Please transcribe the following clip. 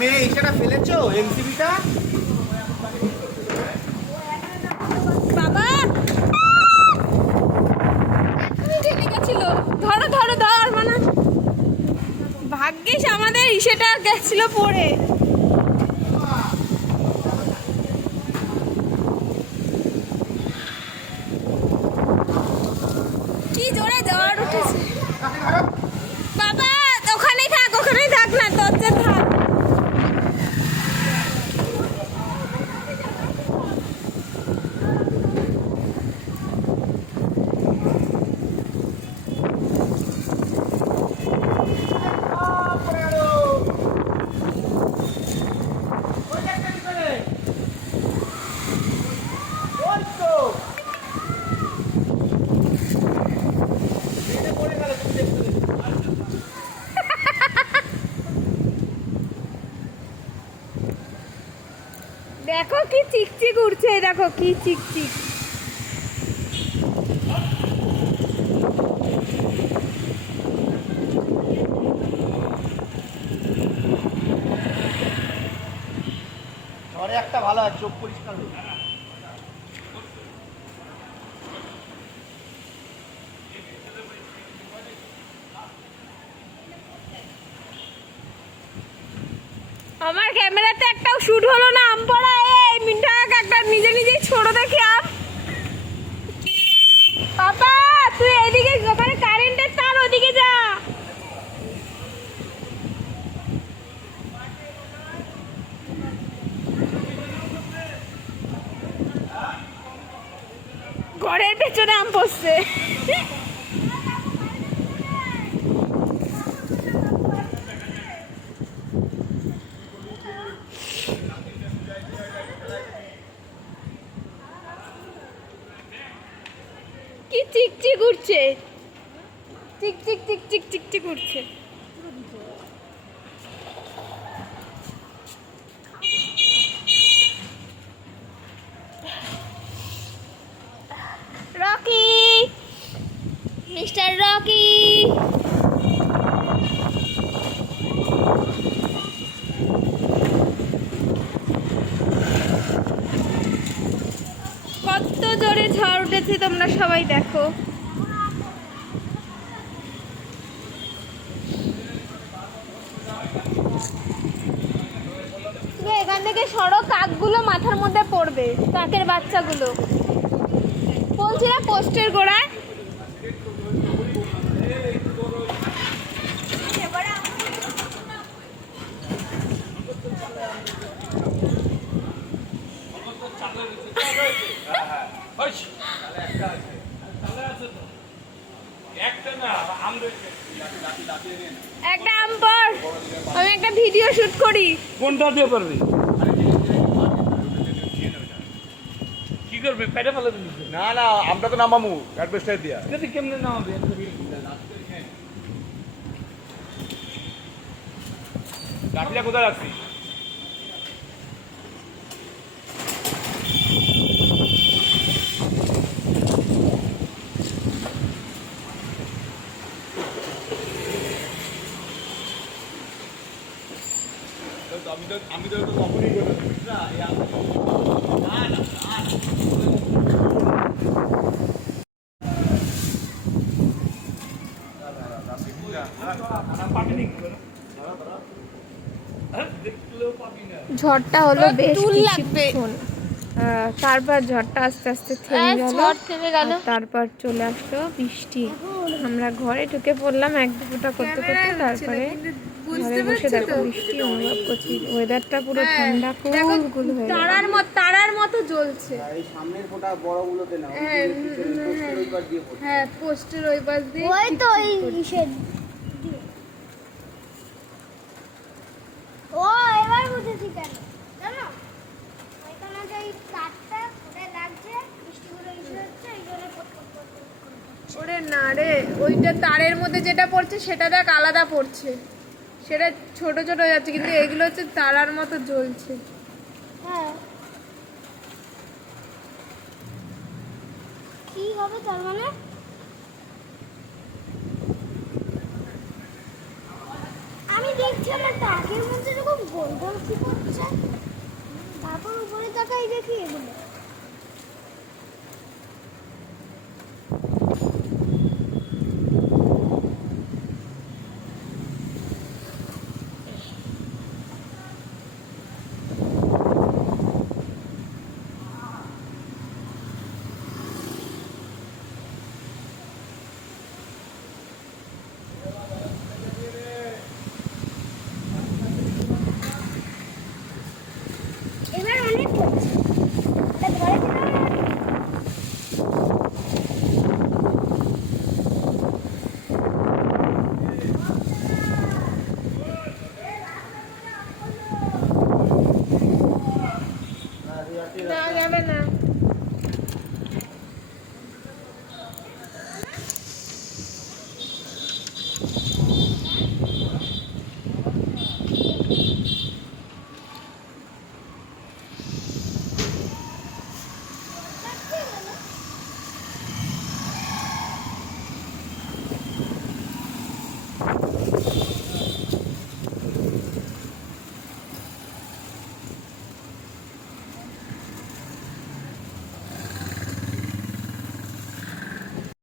মেয়ে ইসেটা ফেলেছো এনসিবিটা? বাবা ঠেলে গেছিল। ধরো ধরো ধর মানে ভাগ্যিস আমাদের ইসেটা গেছিল পড়ে। কি জোরে জ্বর উঠেছে বাবা। ওখানেই থাক না দরজা থাক। দেখো কি চিকচিক উড়ছে, দেখো কি চিকচিক। ঝড়ে একটা ভালো আছে, চোখ পরিষ্কার হয়ে আমার ক্যামেরাতে একটাও শুট হলো না। আম পড়া এই মিন্টা একটা নিজে নিজেই ছোট দেখি আম। বাবা তুই এদিকে ওখানে কারেন্টের তার ওদিকে যা। ঘরের পেছনে আম পড়ছে। কি চিকচিক উঠছে, চিকচিক চিকচিক চিকচিক উঠছে। Rocky, mister Rocky. কত জোরে ঝড় উঠেছে তোমরা সবাই দেখো। এখান থেকে সড়ক কাকগুলো মাথার মধ্যে পড়বে, কাকের বাচ্চাগুলো বলছি না পোস্টের গোড়ায়। একটা আম পর, আমি একটা ভিডিও শুট করি। কোনটা দিয়ে পারবি? কি করবি? পেটে ফেলে দিবি? না না, আমরা তো নামামু অ্যাডভেস্টার দিয়া। যদি কেমনে না হবে? লাঠিটা কোথায় রাখছি? আমি তো কখনই করে না না ঝড়টা হলো বেশ কিছুক্ষণ, তারপর ঝড়টা আস্তে আস্তে থেমে গেল। তারপর চলে আসলো বৃষ্টি। আমরা ঘরে ঢুকে পড়লাম এক দুটা করতে করতে। তারপরে ঘরে বসে দেখো বৃষ্টি অনুভব করছি। ওয়েদারটা পুরো ঠান্ডা কুল কুল হয়ে তারার মতো জ্বলছে। এই সামনের ফোঁটা বড়গুলোতে না, হ্যাঁ পোস্টের ওই পাশ দিয়ে ওই তো ওই ইসের ও এবার বুঝেছি কেন জানো, ওইখানে যে এই তারটা ওটা লাগছে বৃষ্টিগুলো ইসে হচ্ছে এই জন্য ওরে না রে, ওইটা তারের মধ্যে যেটা পড়ছে সেটা দেখ আলাদা পড়ছে, সেটা ছোট ছোট হয়ে যাচ্ছে, কিন্তু এগুলো হচ্ছে তারার মতো জ্বলছে। হ্যাঁ কি হবে তার মানে আমি দেখছি বিশাল টাকের মধ্যে যখন গোল গোল কি করছে তারপর উপরে তাকাই দেখি এগুলো